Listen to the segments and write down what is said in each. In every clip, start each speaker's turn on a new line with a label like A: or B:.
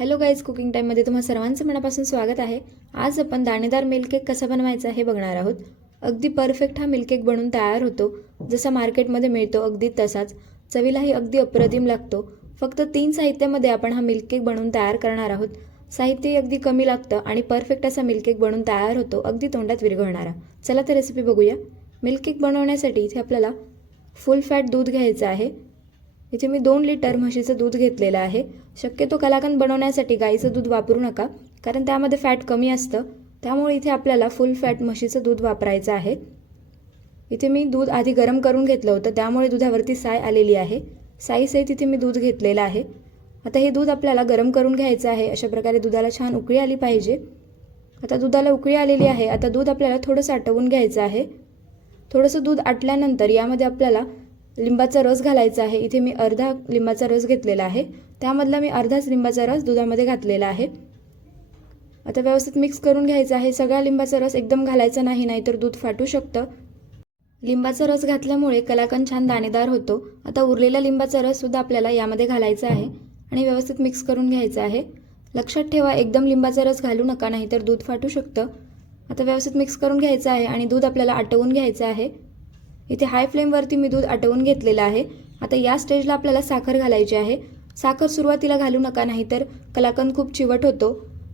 A: Hello guys cooking टाईममध्ये तुम्हा सर्वांचं मनापासून स्वागत आहे. आज आपण दाणेदार मिल्केक कसा बनवायचा हे बघणार आहोत. अगदी परफेक्ट हा मिल्केक बनून तयार होतो. जसा मार्केटमध्ये मिळतो अगदी तसाच. चवीलाही अगदी अप्रतिम लागतो. फक्त तीन साहित्यामध्ये आपण हा मिल्केक बनवून तयार करणार आहोत. साहित्यही अगदी कमी लागतं आणि परफेक्ट असा मिल्केक बनवून तयार होतो अगदी तोंडात विरघळणारा. चला तर रेसिपी बघूया. मिल्केक बनवण्यासाठी इथे आपल्याला फुल फॅट दूध घ्यायचं आहे. इथे मी दोन लिटर म्हशीचं दूध घेतलेलं आहे. शक्यतो कलाकंद बनवण्यासाठी गाईचं दूध वापरू नका कारण त्यामध्ये फॅट कमी असतं. त्यामुळे इथे आपल्याला फुल फॅट म्हशीचं दूध वापरायचं आहे. इथे मी दूध आधी गरम करून घेतलं होतं त्यामुळे दुधावरती साय आलेली आहे. साईसहित इथे मी दूध घेतलेलं आहे. आता हे दूध आपल्याला गरम करून घ्यायचं आहे अशा प्रकारे दुधाला छान उकळी आली पाहिजे. आता दुधाला उकळी आलेली आहे आता दूध आपल्याला थोडंसं आटवून घ्यायचं आहे. थोडंसं दूध आटल्यानंतर यामध्ये आपल्याला लिंबाचा रस घालायचा आहे. इथे मी अर्धा लिंबाचा रस घेतलेला आहे. त्यामधला मी अर्धाच लिंबाचा रस दुधामध्ये घातलेला आहे. आता व्यवस्थित मिक्स करून घ्यायचा आहे. सगळा लिंबाचा रस एकदम घालायचा नाही नाहीतर दूध फाटू शकतं. लिंबाचा रस घातल्यामुळे कलाकंद छान दाणेदार होतो. आता उरलेला लिंबाचा रससुद्धा आपल्याला यामध्ये घालायचा आहे आणि व्यवस्थित मिक्स करून घ्यायचा आहे. लक्षात ठेवा एकदम लिंबाचा रस घालू नका नाहीतर दूध फाटू शकतं. आता व्यवस्थित मिक्स करून घ्यायचं आहे आणि दूध आपल्याला आटवून घ्यायचं आहे. इथे हाय फ्लेमवरती मी दूध आटवून घेतलेलं आहे. आता या स्टेजला आपल्याला साखर घालायची आहे. साखर सुरुवातीला घालू नका नाही तर कलाकंद खूप चिवट होतो.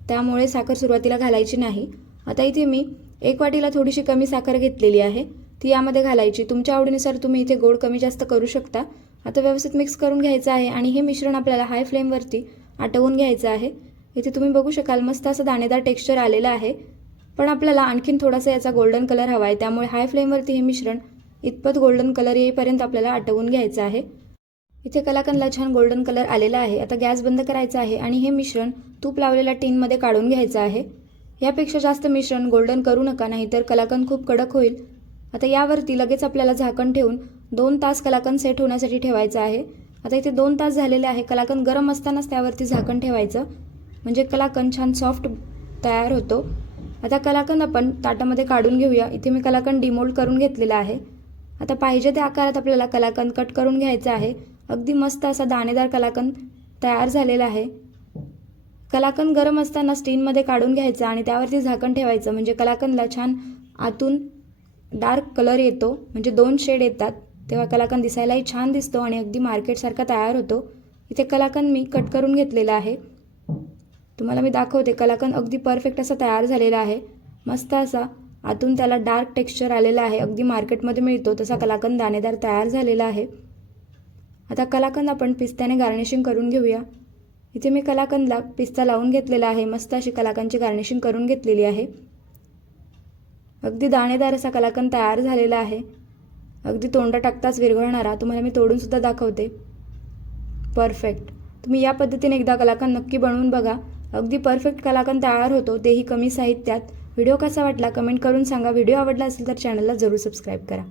A: त्यामुळे साखर सुरुवातीला घालायची नाही. आता इथे मी एक वाटीला थोडीशी कमी साखर घेतलेली आहे. ती यामध्ये घालायची. तुमच्या आवडीनुसार तुम्ही इथे गोड कमी जास्त करू शकता. आता व्यवस्थित मिक्स करून घ्यायचं आहे आणि हे मिश्रण आपल्याला हाय फ्लेमवरती आटवून घ्यायचं आहे. इथे तुम्ही बघू शकाल मस्त असं दाणेदार टेक्स्चर आलेलं आहे. पण आपल्याला आणखीन थोडासा याचा गोल्डन कलर हवा आहे त्यामुळे हाय फ्लेमवरती हे मिश्रण इतपत गोल्डन कलर येईपर्यंत आपल्याला आटवून घ्यायचं आहे. इथे कलाकंदला छान गोल्डन कलर आलेला आहे. आता गॅस बंद करायचा आहे आणि हे मिश्रण तूप लावलेल्या टीनमध्ये काढून घ्यायचं आहे. यापेक्षा जास्त मिश्रण गोल्डन करू नका नाहीतर कलाकंद खूप कडक होईल. आता यावरती लगेच आपल्याला झाकण ठेवून दोन तास कलाकंद सेट होण्यासाठी ठेवायचं आहे. आता इथे दोन तास झालेले आहे. कलाकंद गरम असतानाच त्यावरती झाकण ठेवायचं. म्हणजे कलाकंद छान सॉफ्ट तयार होतो. आता कलाकंद आपण ताटामध्ये काढून घेऊया. इथे मी कलाकंद डिमोल्ड करून घेतलेला आहे. आता पाहिजे त्या आकारात आपल्याला कलाकंद कट करून घ्यायचा आहे. अगदी मस्त असा दाणेदार कलाकंद तयार झालेला आहे. कलाकंद गरम असताना स्टीनमध्ये काढून घ्यायचा आणि त्यावरती झाकण ठेवायचं. म्हणजे कलाकंदला छान आतून डार्क कलर येतो. म्हणजे दोन शेड येतात. तेव्हा कलाकंद दिसायलाही छान दिसतो आणि अगदी मार्केटसारखा तयार होतो. इथे कलाकंद मी कट करून घेतलेला आहे. तुम्हाला मी दाखवते. कलाकंद अगदी परफेक्ट असा तयार झालेला आहे. मस्त असा आतून त्याला डार्क टेक्स्चर आलेलं आहे. अगदी मार्केटमध्ये मिळतो. तसा कलाकंद दाणेदार तयार झालेला आहे. आता कलाकंद आपण पिस्त्याने गार्निशिंग करून घेऊया. इथे मी कलाकंदला पिस्ता लावून घेतलेला आहे. मस्त अशी कलाकंदची गार्निशिंग करून घेतलेली आहे. अगदी दाणेदार असा कलाकंद तयार झालेला आहे. अगदी तोंडा टाकताच विरघळणारा. तुम्हाला मी तोडूनसुद्धा दाखवते. परफेक्ट तुम्ही या पद्धतीने एकदा कलाकंद नक्की बनवून बघा. अगदी परफेक्ट कलाकंद तयार होतो. तेही कमी साहित्यात. व्हिडिओ कसा वाटला कमेंट करून सांगा. व्हिडिओ आवडला असेल तर चॅनलला जरूर सबस्क्राईब करा.